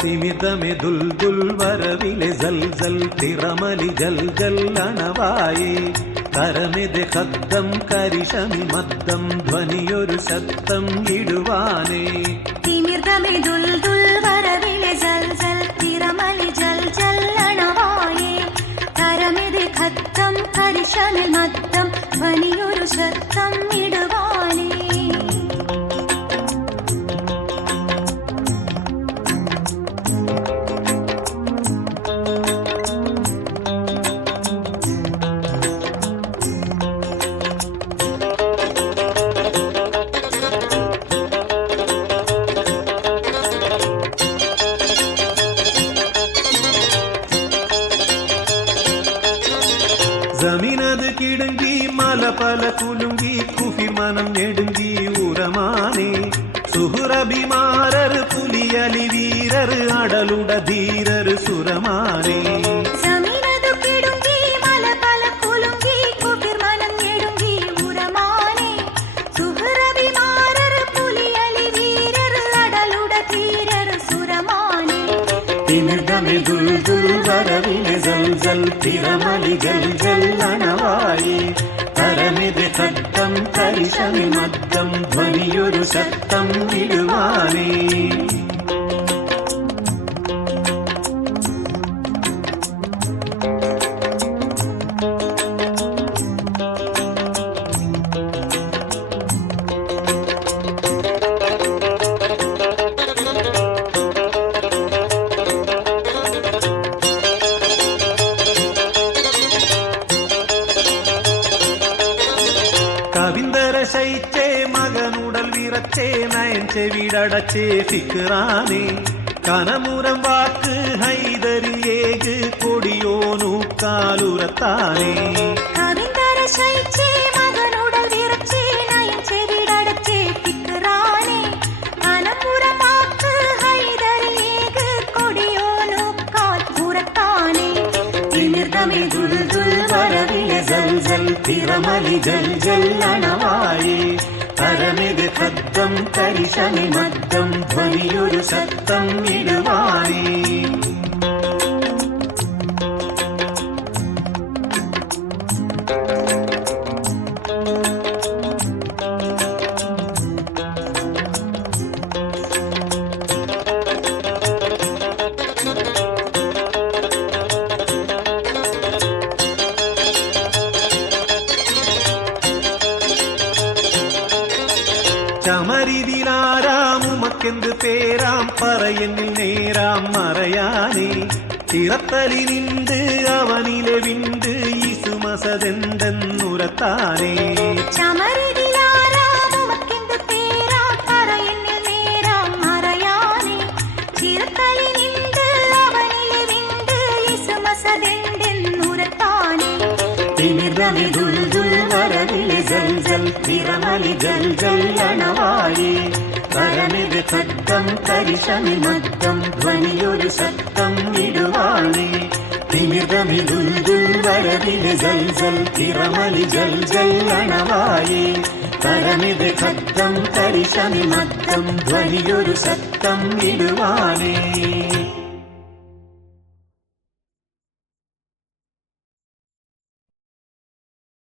തിമിതമെ ദുൽദുൽ വരവിലെ ജൽ ജൽ തിറമലി ജൽ ജൽ അണവായേ കരമെതെ ഖദ്ദം കരിശമി മദ്ദം ധ്വനിയൊരു ശബ്ദം ഇടുവാനേ തിമിതമെ ദുൽദുൽ വരവിലെ ജൽ ജൽ തിറമലി ജൽ ജൽ അണവായേ കരമെതെ ഖദ്ദം കരിശമി മദ്ദം ധ്വനിയൊരു ശബ്ദം ഇടുവാനേ ജമീനത് കിടുങ്കി മല പല കുലുങ്കി കുഫി മനം നെടുങ്കി ഉറമാനേ സുഹുറബിമാരർ പുലിയലി വീരർ അടലുട ധീരർ സുരമാനേ ജമീനത് കിടുങ്കി മല പല കുലുങ്കി കുഫി മനം നെടുങ്കി ഉറമാനേ സുഹുറബിമാരർ പുലിയലി വീരർ അടലുട ധീരർ സുരമാനേ തിമിർദമെ ദുൽദുൽ വരവിലെ ജൽ ജൽ തിറമലി ജൽ ജൽ അണവായേ കരമെതെ ഖദ്ദം കരിശമി മദ്ദം ധ്വനിയൊരു ശബ്ദം ഇടുവാനേ കവിന്ദര ശൈച്ചേ മകനുടൽ വിറച്ചേ നയൻ ചെവിടടച്ചേ ഫിക്റാനേ കനമുരം വാക്ക് ഹൈദരിയേക് കൊടിയോനൂക്കാലുറത്താനേ കവിന്ദര ശൈച്ചേ മകനുടൽ വിറച്ചേ നയൻ ചെവിടടച്ചേ ഫിക്റാനേ കനമുരം വാക്ക് ഹൈദരിയേക് കൊടിയോനൂക്കാൽ ഉറത്താനേ തിമിർദമെ ദുൽദുൽ വരവിലെ ജൽ ജൽ തിറമലി ജൽ ജൽ അണവായേ കരമെതെ ഖദ്ദം കരിശമി മദ്ദം ധ്വനിയൊരു ശബ്ദം ഇടുവാനേ ചമരിതിലാരാമുമക്കെന്ത് പേരാം പറയെന്നിൽ നേരാം മറയാനേ ചിറത്തലി നിണ്ട് അവനിലെ വിണ്ട് ഈസുമസതെന്തെന്നുരത്താനേ ചമരിതിലാരാമുമക്കെന്ത് പേരാം പറയെന്നിൽ നേരാം മറയാനേ ചിറത്തലി നിണ്ട് അവനിലെ വിണ്ട് ഈസുമസതെന്തെന്നുരത്താനേ തിമിർദമെ ദുൽദുൽ വരവിലെ ജൽ ജൽ തിറമലി ജൽ ജൽ അണവായേ കരമെതെ ഖദ്ദം കരിശമി മദ്ദം ധ്വനിയൊരു ശബ്ദം ഇടുവാനേ തിമിർദമെ ദുൽദുൽ വരവിലെ ജൽ ജൽ തിറമലി ജൽ ജൽ അണവായേ കരമെതെ ഖദ്ദം കരിശമി മദ്ദം ധ്വനിയൊരു ശബ്ദം ഇടുവാനേ